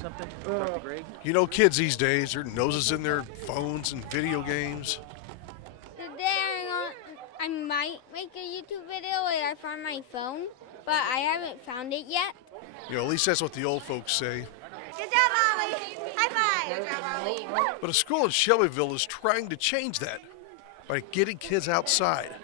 Something? Talk to Greg? You know, kids these days, their noses in their phones and video games. Today I might make a YouTube video where I find my phone, but I haven't found it yet. You know, at least that's what the old folks say. Good job, Ollie! High five! Good job, Ollie! But a school in Shelbyville is trying to change that by getting kids outside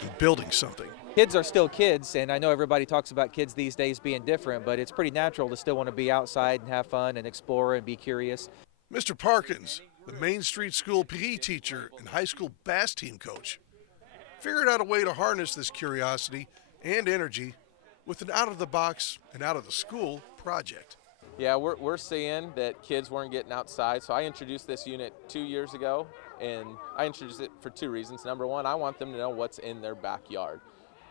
and building something. Kids are still kids, and I know everybody talks about kids these days being different, but it's pretty natural to still want to be outside and have fun and explore and be curious. Mr. Parkins, the Main Street School PE teacher and high school bass team coach, figured out a way to harness this curiosity and energy with an out-of-the-box and out-of-the-school project. Yeah, we're seeing that kids weren't getting outside, so I introduced this unit 2 years ago, and I introduced it for two reasons. Number one, I want them to know what's in their backyard.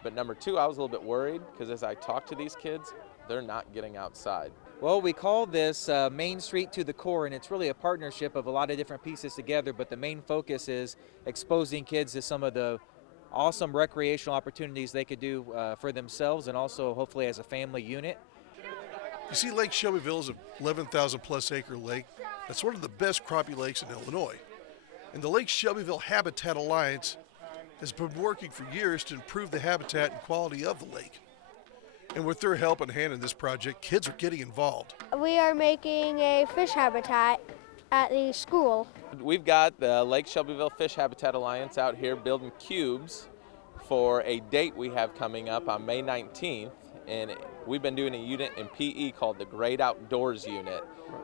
But number two, I was a little bit worried because as I talk to these kids, they're not getting outside. Well, we call this Main Street to the Core, and it's really a partnership of a lot of different pieces together, but the main focus is exposing kids to some of the awesome recreational opportunities they could do for themselves and also hopefully as a family unit. You see, Lake Shelbyville is an 11,000 plus acre lake that's one of the best crappie lakes in Illinois. And the Lake Shelbyville Habitat Alliance has been working for years to improve the habitat and quality of the lake. And with their help and hand in this project, kids are getting involved. We are making a fish habitat at the school. We've got the Lake Shelbyville Fish Habitat Alliance out here building cubes for a date we have coming up on May 19th. And we've been doing a unit in PE called the Great Outdoors Unit.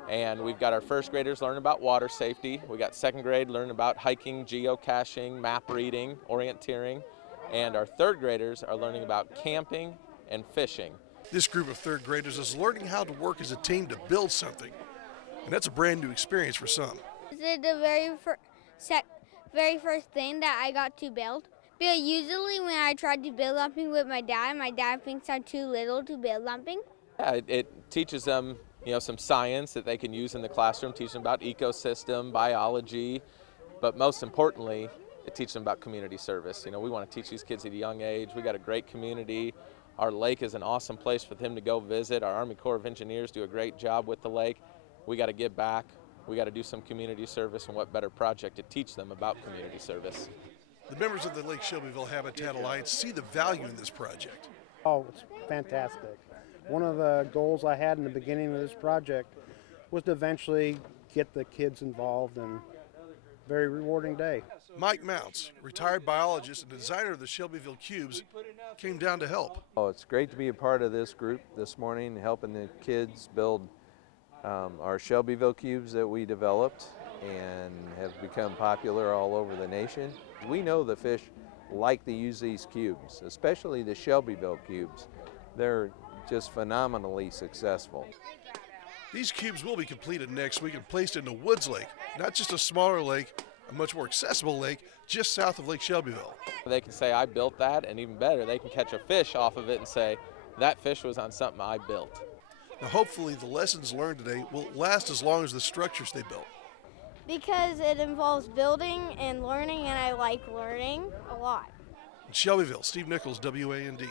And we've got our first graders learning about water safety. We got second grade learning about hiking, geocaching, map reading, orienteering. And our third graders are learning about camping and fishing. This group of third graders is learning how to work as a team to build something. And that's a brand new experience for some. This is the very first thing that I got to build. Because usually when I tried to build something with my dad thinks I'm too little to build something. Yeah, it teaches them some science that they can use in the classroom, teach them about ecosystem, biology, but most importantly, it teaches them about community service. We want to teach these kids at a young age. We got a great community. Our lake is an awesome place for them to go visit. Our Army Corps of Engineers do a great job with the lake. We got to give back. We got to do some community service, and what better project to teach them about community service. The members of the Lake Shelbyville Habitat Alliance see the value in this project. Oh, it's fantastic. One of the goals I had in the beginning of this project was to eventually get the kids involved, and very rewarding day. Mike Mounts, retired biologist and designer of the Shelbyville Cubes, came down to help. Oh, it's great to be a part of this group this morning, helping the kids build our Shelbyville Cubes that we developed and have become popular all over the nation. We know the fish like to use these cubes, especially the Shelbyville Cubes. They're just phenomenally successful. These cubes will be completed next week and placed into Woods Lake, not just a smaller lake, a much more accessible lake just south of Lake Shelbyville. They can say, I built that, and even better, they can catch a fish off of it and say, that fish was on something I built. Now hopefully the lessons learned today will last as long as the structures they built. Because it involves building and learning, and I like learning a lot. In Shelbyville, Steve Nichols, WAND.